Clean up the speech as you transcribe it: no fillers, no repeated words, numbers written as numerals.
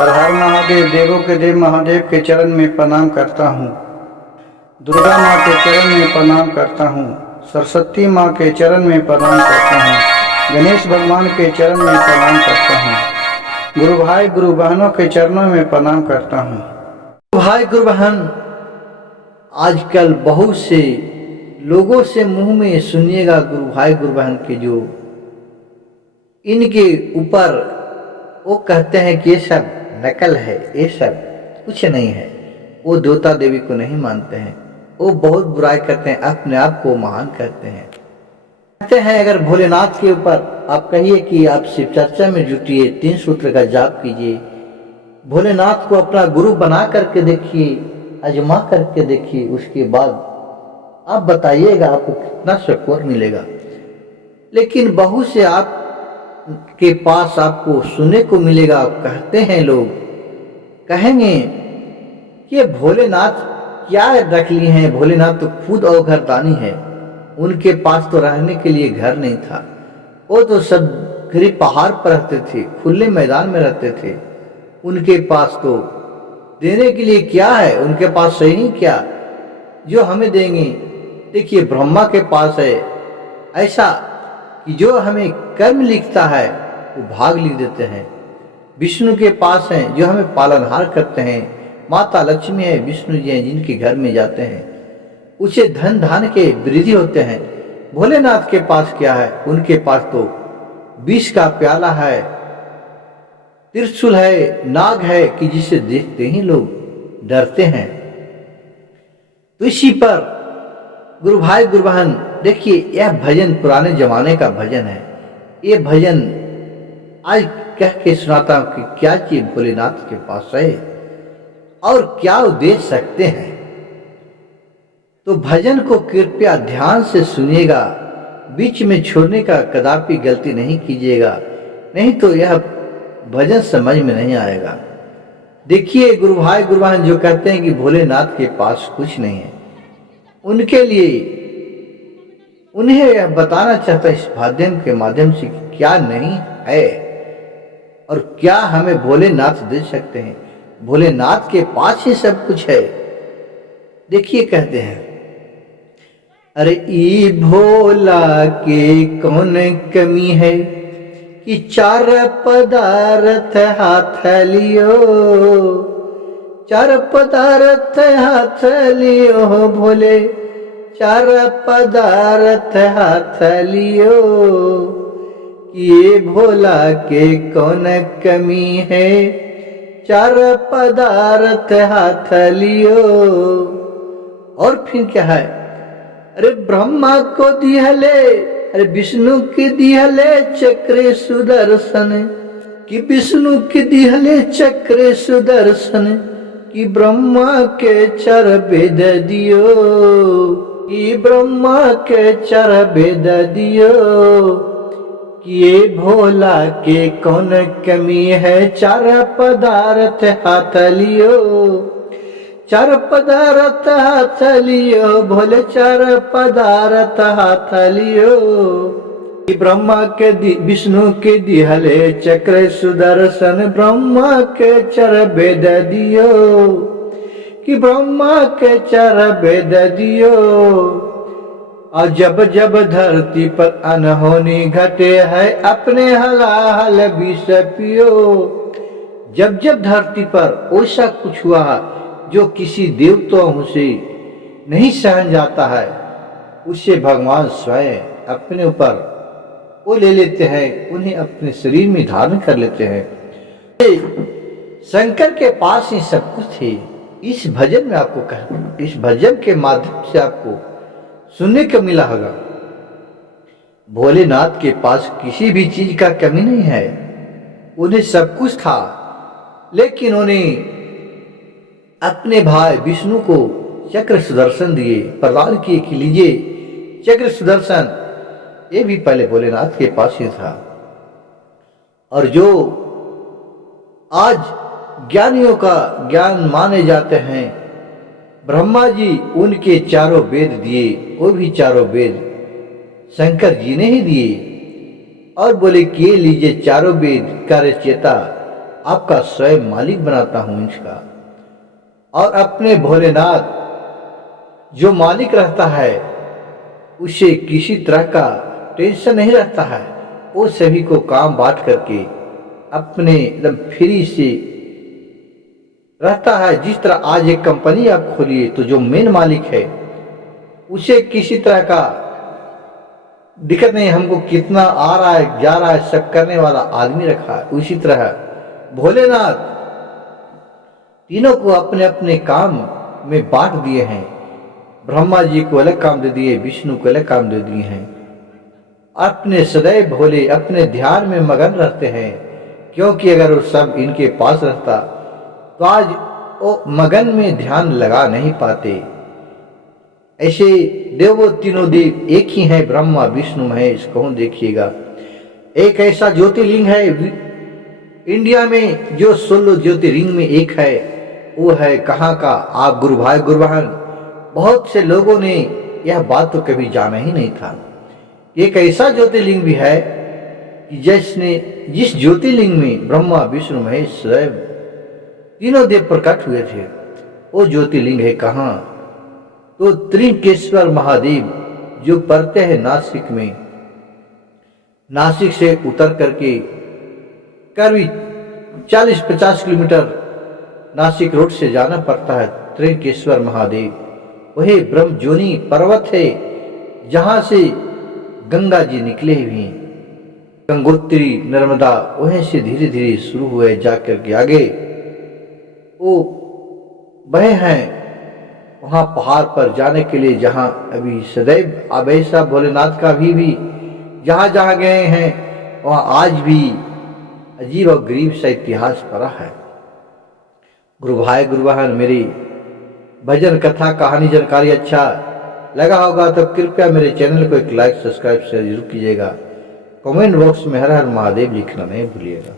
हर हर महादेव, देवों के देव महादेव के चरण में प्रणाम करता हूँ। दुर्गा माँ के चरण में प्रणाम करता हूँ। सरस्वती माँ के चरण में प्रणाम करता हूँ। गणेश भगवान के चरण में प्रणाम करता हूँ। गुरु भाई गुरु बहनों के चरणों में प्रणाम करता हूँ। भाई गुरु बहन, आजकल बहुत से लोगों से मुंह में सुनिएगा गुरु भाई गुरु बहन के जो इनके ऊपर वो कहते हैं कि ये सब नकल है, ये सब कुछ नहीं है। वो देवता देवी को नहीं मानते हैं, वो बहुत बुराई करते हैं, अपने आप को महान कहते हैं। कहते हैं अगर भोलेनाथ के ऊपर आप कहिए कि आप शिव चर्चा में जुटिए, 3 सूत्र का जाप कीजिए, भोलेनाथ को अपना गुरु बना करके देखिए, आजमा करके देखिए, उसके बाद आप बताइएगा आपको कितना सुकून मिलेगा। लेकिन बहुत से आप के पास आपको सुनने को मिलेगा, कहते हैं लोग कहेंगे कि भोलेनाथ क्या रख लिए हैं, भोलेनाथ तो खुद अवघरदानी है, उनके पास तो रहने के लिए घर नहीं था, वो तो सब गरीब पहाड़ पर रहते थे, खुले मैदान में रहते थे, उनके पास तो देने के लिए क्या है, उनके पास सही नहीं क्या जो हमें देंगे। देखिए ब्रह्मा के पास है ऐसा कि जो हमें कर्म लिखता है वो भाग लिख देते हैं। विष्णु के पास है जो हमें पालनहार करते हैं। माता लक्ष्मी है, विष्णु जी हैं जिनके घर में जाते हैं, उसे धन धान के वृद्धि होते हैं। भोलेनाथ के पास क्या है, उनके पास तो विष का प्याला है, त्रिशूल है, नाग है कि जिसे देखते ही लोग डरते हैं। तो इसी पर गुरु भाई गुरु बहन देखिए, यह भजन पुराने जमाने का भजन है। ये भजन आज कह के सुनाता हूं कि क्या चीज भोलेनाथ के पास है और क्या वो दे सकते हैं। तो भजन को कृपया ध्यान से सुनिएगा, बीच में छोड़ने का कदापि गलती नहीं कीजिएगा, नहीं तो यह भजन समझ में नहीं आएगा। देखिए गुरु भाई गुरु बहन जो कहते हैं कि भोलेनाथ के पास कुछ नहीं है, उनके लिए उन्हें यह बताना चाहता इस माध्यम के माध्यम से कि क्या नहीं है और क्या हमें भोलेनाथ दे सकते हैं। भोलेनाथ के पास ही सब कुछ है। देखिए कहते हैं, अरे ई भोला के कौन कमी है कि 4 पदार्थ हाथ लियो, 4 पदार्थ हाथ लियो भोले, 4 पदार्थ हाथ लियो, ये भोला के कौन कमी है, 4 पदार्थ हाथ लियो। और फिर क्या है, अरे ब्रह्मा को दिहले, अरे विष्णु की दिहले चक्र सुदर्शन, कि विष्णु की दिहले चक्र सुदर्शन, कि ब्रह्मा के 4 वेद दियो, कि ब्रह्मा के 4 वेद दियो, कि ये भोला के कौन कमी है, 4 पदार्थ हाथ लियो, 4 पदार्थ हाथ लियो भोले, 4 पदार्थ हाथ लियो, कि ब्रह्मा के विष्णु के दिहले चक्र सुदर्शन, ब्रह्मा के 4 वेद दियो, कि ब्रह्मा के 4 वेद दियो। और जब जब धरती पर अनहोनी घटे है, अपने हलाहल विष पियो। जब जब धरती पर ऐसा कुछ हुआ जो किसी देवताओं से नहीं सहन जाता है, उसे भगवान स्वयं अपने ऊपर वो ले लेते हैं, उन्हें अपने शरीर में धारण कर लेते हैं। शंकर के पास ही सब कुछ है। इस भजन में आपको इस भजन के माध्यम से आपको सुनने को मिला होगा, भोलेनाथ के पास किसी भी चीज का कमी नहीं है, उन्हें सब कुछ था, लेकिन उन्हें अपने भाई विष्णु को चक्र सुदर्शन दिए, प्रदान किए कि लीजिए चक्र सुदर्शन। ये भी पहले भोलेनाथ के पास ही था। और जो आज ज्ञानियों का ज्ञान माने जाते हैं, ब्रह्मा जी उनके 4 वेद दिए, वो भी 4 वेद शंकर जी ने ही दिए। और बोले कि लीजिए 4 वेद का रचयिता आपका स्वयं मालिक बनाता हूँ इसका। और अपने भोलेनाथ जो मालिक रहता है उसे किसी तरह का टेंशन नहीं रहता है। वो सभी को काम बांट करके अपने एकदम फ्री से रहता है। जिस तरह आज एक कंपनी आप खोलिए तो जो मेन मालिक है उसे किसी तरह का दिक्कत नहीं, हमको कितना आ रहा है जा रहा है सब करने वाला आदमी रखा है। उसी तरह भोलेनाथ तीनों को अपने अपने काम में बांट दिए हैं। ब्रह्मा जी को अलग काम दे दिए, विष्णु को अलग काम दे दिए हैं। अपने सदैव भोले अपने ध्यान में मगन रहते हैं, क्योंकि अगर वो सब इनके पास रहता तो आज वो मगन में ध्यान लगा नहीं पाते। ऐसे देवो तीनों देव एक ही हैं, ब्रह्मा विष्णु महेश। कहूं देखिएगा एक ऐसा ज्योतिर्लिंग है इंडिया में जो 16 ज्योतिर्लिंग में एक है। वो है कहाँ का? आप गुरु भाई गुरु बहन, बहुत से लोगों ने यह बात तो कभी जाना ही नहीं था। एक ऐसा ज्योतिर्लिंग भी है कि जिस ज्योतिर्लिंग में ब्रह्मा विष्णु महेश शिव तीनों देव प्रकट हुए थे, वो ज्योतिर्लिंग है कहाँ? तो त्रिकेश्वर महादेव जो पड़ते हैं नासिक में। नासिक से उतर करके करीब 40-50 किलोमीटर नासिक रोड से जाना पड़ता है। त्रिकेश्वर महादेव वही ब्रह्मजोनी पर्वत है जहां से गंगा जी निकले हुए हैं। गंगोत्री नर्मदा वहीं से धीरे धीरे शुरू हुए जाकर के आगे वो बहे हैं। वहां पहाड़ पर जाने के लिए जहां अभी सदैव आबैसा भोलेनाथ का भी जहां जहां गए हैं वहां आज भी अजीब और गरीब सा इतिहास पड़ा है। गुरु भाई गुरु बहन, मेरी भजन कथा कहानी जानकारी अच्छा लगा होगा तो कृपया मेरे चैनल को एक लाइक सब्सक्राइब शेयर जरूर कीजिएगा। कमेंट बॉक्स में हर हर महादेव लिखना नहीं भूलिएगा।